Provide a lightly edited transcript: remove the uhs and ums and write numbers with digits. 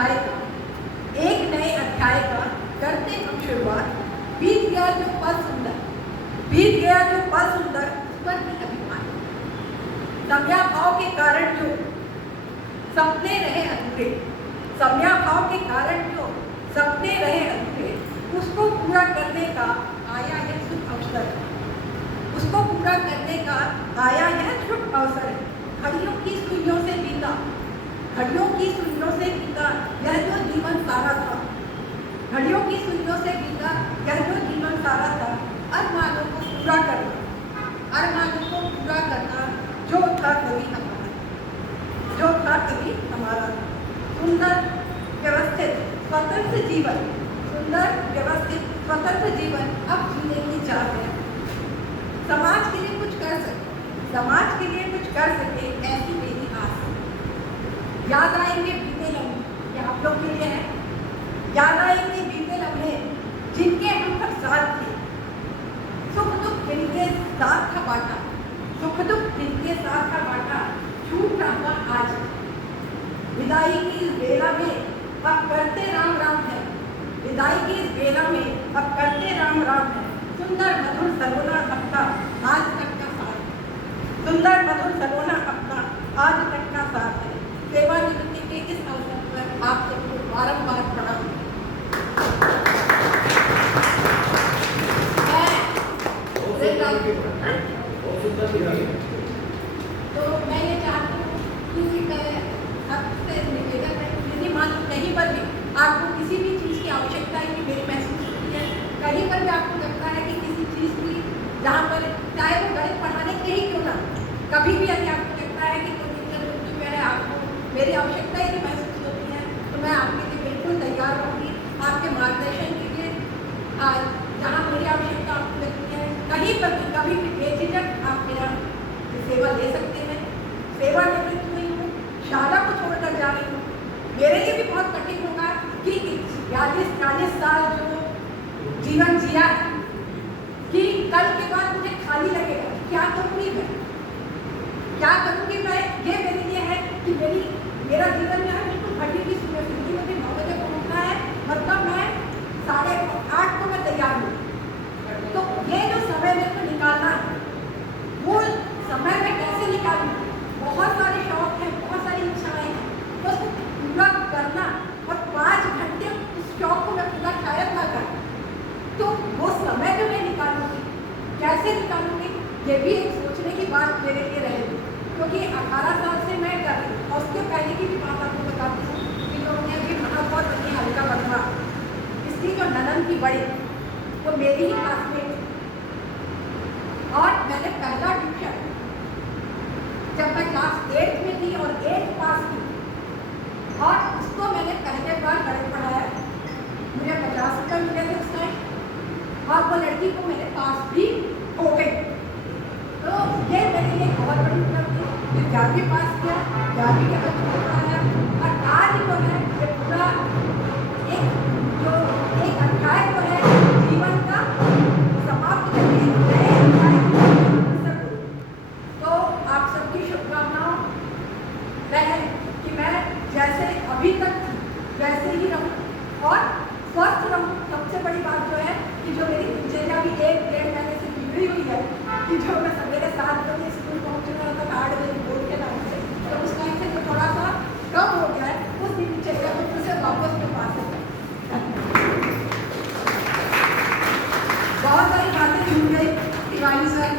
अध्याय का, एक नए अध्याय का करते हम शुरुआत। बीत गया जो पल सुंदर, बीत गया जो पल सुंदर, उस पर भी अभिमान। समयाभाव के कारण जो सपने रहे अधूरे, समयाभाव के कारण जो सपने रहे अधूरे, उसको पूरा करने का आया है शुभ अवसर, उसको पूरा करने का आया है शुभ अवसर। घड़ियों की सुइयों से बीता, घड़ियों की सुइयों से बीता यह जो जीवन सारा था, घड़ियों की सुइयों से बीता यह जो जीवन सारा था। अरमानों को पूरा करना, अरमानों को पूरा करना जो था कभी हमारा, जो था कभी हमारा। सुंदर व्यवस्थित स्वतंत्र जीवन, सुंदर व्यवस्थित स्वतंत्र जीवन अब जीने की चाह है। समाज के लिए कुछ कर सके, समाज के लिए कुछ कर सके, ऐसी मेरी आस। याद आएंगे बीते लम्हे, ये आप लोग के लिए है। याद आएंगे बीते लम्हे जिनके हम सब साथ थे, सुख दुख जिनके साथ था बांटा, सुख दुख जिनके साथ था बांटा। छूट रहा आज विदाई की इस बेला में अब करते राम राम है, विदाई की इस बेला में अब करते राम राम है। सुंदर मधुर सलोना अपना आज तक का साथ, सुंदर मधुर सलोना अपना आज तक का साथ है। सेवानिवृत्ति के इस अवसर पर आप सबको बारंबार प्रणाम। तो मैं ये चाहती हूँ कि मैं आपसे निवेदन है, यदि मान लो कहीं पर भी आपको किसी भी चीज़ की आवश्यकता है कि मेरी महसूस होती है, कहीं पर भी आपको लगता है कि किसी चीज़ की, जहाँ पर चाहे वो गणित पढ़ाने के ही क्यों ना, कभी भी यदि आपको लगता है कि कोई टीचर जो है आपको मेरी आवश्यकता यदि महसूस होती है, तो मैं आपके लिए बिल्कुल तैयार रहूँगी आपके मार्गदर्शन के लिए। जहाँ मेरी आवश्यकता आपको लगती है, कहीं पर भी कभी भी बेझिझक आप मेरा सेवा ले सकते हैं। सेवानिवृत्त हुई हूँ, शाला को छोड़कर जा रही हूँ। मेरे लिए भी बहुत कठिन होगा कि 42-40 साल जो जीवन जिया है, कि कल के बाद मुझे खाली लगेगा, क्या करूँगी मैं, क्या करूँगी मैं। ये मेरे लिए है कि मेरा जीवन जो है बिल्कुल घटी की सुबह जिंदगी में भी 9 बजे को उठना है, मतलब मैं 8:30 को मैं तैयार हूँ। तो ये जो समय मेरे को निकालना है, वो समय मैं कैसे निकालूँ। बहुत सारे शौक हैं, बहुत सारी इच्छाएं हैं, तो उसको पूरा करना, और 5 घंटे उस शौक को मैं पूरा शायद ना कर, तो वो समय जो मैं निकालूंगी, कैसे निकालूंगी, ये भी एक सोचने की बात मेरे लिए रहेगी। क्योंकि 18 साल से मैं कर रही हूँ, और उसके पहले की भी बात आपको बताती हूँ कि जो उन्हें अभी महापौर बनी हल्का बंधवा, इसकी जो ननन की बड़ी, वो मेरी ही क्लासमेट, और मैंने पहला ट्यूशन जब मैं क्लास 8 में थी और 8 पास की, और उसको मैंने पहले बार गणित पढ़ाया, मुझे 50 रुपये मिले थे उस टाइम, और वो लड़की को मेरे पास भी हो गई। तो ये मेरे लिए बहुत बड़ी उपलब्धि है। 11वीं पास किया, 11वीं के बच्चों को पढ़ाया, और आज जो है ये पूरा एक अध्याय जो है जीवन का समाप्त करके नए अध्याय की। तो आप सबकी शुभकामनाओं रहे कि मैं जैसे अभी तक थी वैसे ही रहूं और स्वस्थ रहूं। सबसे बड़ी बात जो है कि जो मेरी दिनचर्या भी 1-1.5 महीने से बिगड़ी हुई है, कि जो मैं सवेरे 7 बजे स्कूल पहुंचना था 8 बजे बोर्ड के टाइम से, तो उस टाइम से जो थोड़ा सा कम हो गया है, उस दिनचर्या को फिर से वापस में पा सकते। बहुत सारी बातें जुड़ गई, तिवारी सर